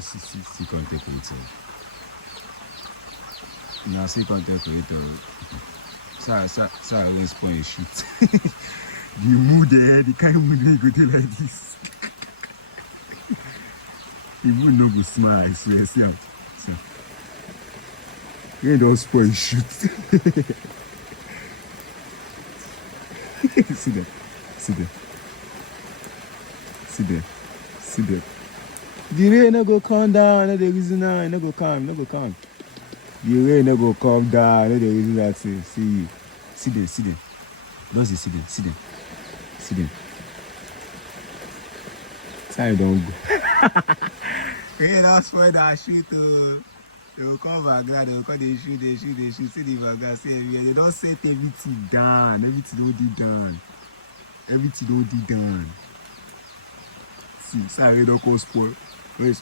Si content creator. Now see content creator. Ça reste et shoot. The mood there, the kind of mood they go do like this. The mood no go smile, I swear. See him. You don't spoil shoot. See there. See there. See there. See there. The rain no go calm down, no the reason now, no go calm, no go calm. The rain no go calm down, no the reason that say, see there, see there. Just see there, see there. See there. Time don't go. Hey, that's why that shoot. They will come back now, they will come, they shoot, see the back, see everywhere. They don't set everything down, everything don't do done. Everything don't do done. See, sorry, don't go spoil. Where's